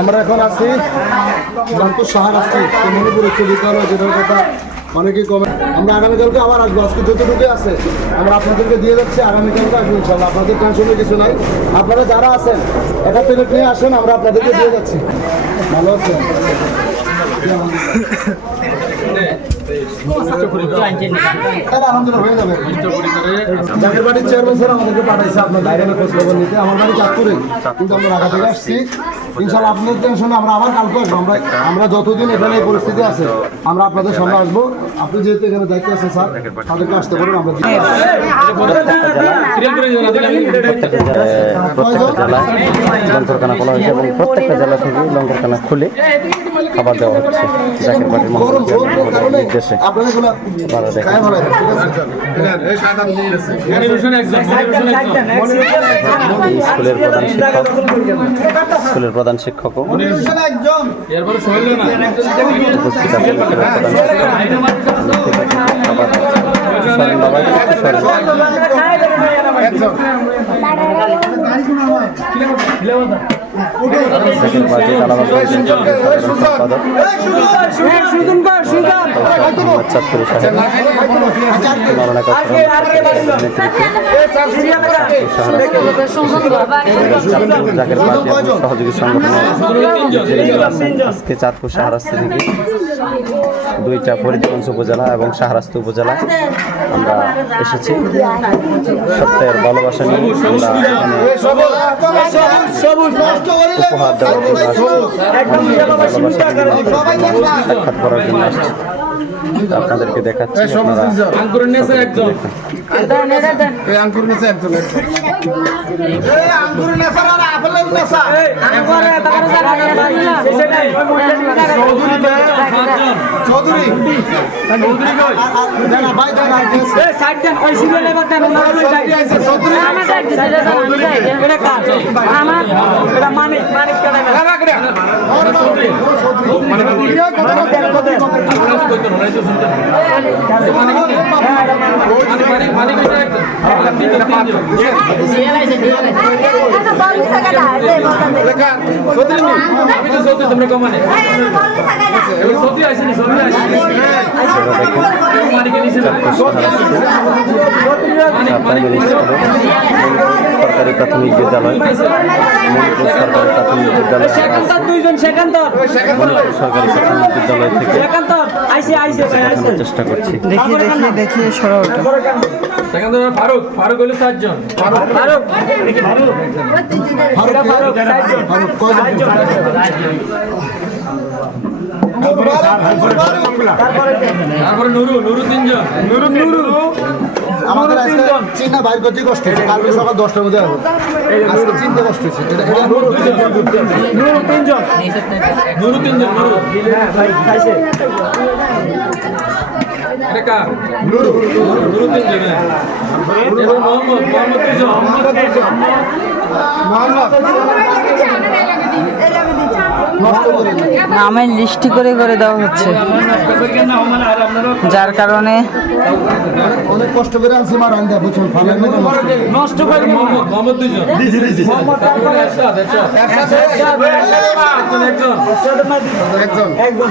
আমরা এখন আছি রামপুর শহর আসছি মণিপুর উচ্চ বিদ্যালয় যেটার কথা অনেকেই কমে আমরা আগামীকালকে আবার আসব। আজকে যতটুকু আছে, আমরা আপনাদেরকে দিয়ে যাচ্ছি আগামীকালকে আসব ইনশাল্লাহ আপনাদের টেনশনের কিছু নাই। আপনারা যারা আছেন একটা প্লেট নিয়ে আসেন, আমরা আপনাদেরকে দিয়ে যাচ্ছি। ভালো আছেন? আমাদেরকে আপনার নিতে আমার টেনশনে আমরা আবার আমরা যতদিন এখানে এই পরিস্থিতি আছে আমরা আপনাদের সামনে আসব আপনি যেহেতু এখানে দায়িত্ব আছেন স্যার তাদেরকে আসতে পারেন আমরা প্রত্যেকটা জেলা লঙ্করখানা খুলে খাবার দেওয়া হচ্ছে। জাকের বাড়ির গরম মহানগর গরমের কারণে নির্দেশে দেখেন। স্কুলের প্রধান শিক্ষক স্কুলের প্রধান শিক্ষকও উপস্থিত আছেন স্কুলের প্রধান শিক্ষক। সরেন বাবা একটু সরেন। জাকের পার্টি তালাবাদ সম্পাদক সহযোগী সংগঠন আজকে চাঁদপুর শাহরাস্তি থেকে দুইটা ফরিদগঞ্জ উপজেলা এবং শাহরাস্তি উপজেলা আমরা এসেছি। সত্যের ভালোবাসা নিয়ে আমরা এখানে উপহার দেওয়ার জন্য সাক্ষাৎ করার জন্য আসছি। আপনাদেরকে দেখাচ্ছি চৌধুরী আমার মানিক মানিক আপনারা দেখুন। ভাই দেন আর কি আছে? প্রাইমারি স্কুলে মণিপুর সরকারি প্রাথমিক বিদ্যালয় মণিপুর সরকারি প্রাথমিক বিদ্যালয় মণিপুর সরকারি প্রাথমিক বিদ্যালয় থেকে দেখানোর চেষ্টা করছি। দেখি দেখি দেখি থেকে ফারুক। ফারুক হলো চারজন। ফারুক ফারুক। কয়জন? তারপরে নুরু নুরু তিনজন। নুরু নুরু। আমাদের আজকে চিন্তা বাইর করতে কষ্ট হচ্ছে। কালকে সকাল দশটার মধ্যে আসব আজকে চিনতে কষ্ট হচ্ছে। এটা- এটা নুরু তিনজন। নুরু এটা নুরু। নুরু তিনজন হ্যাঁ। এরপর মোহাম্মদ মোহাম্মদ। নামের লিস্টি করে করে দেওয়া হচ্ছে। যার কারণে অনেক কষ্ট করে আনছি মার আনতে বুঝুন নষ্ট করে। মোহাম্মদ মোহাম্মদ দুজন তারপরে এরশাদ এরশাদ একজন। একজন।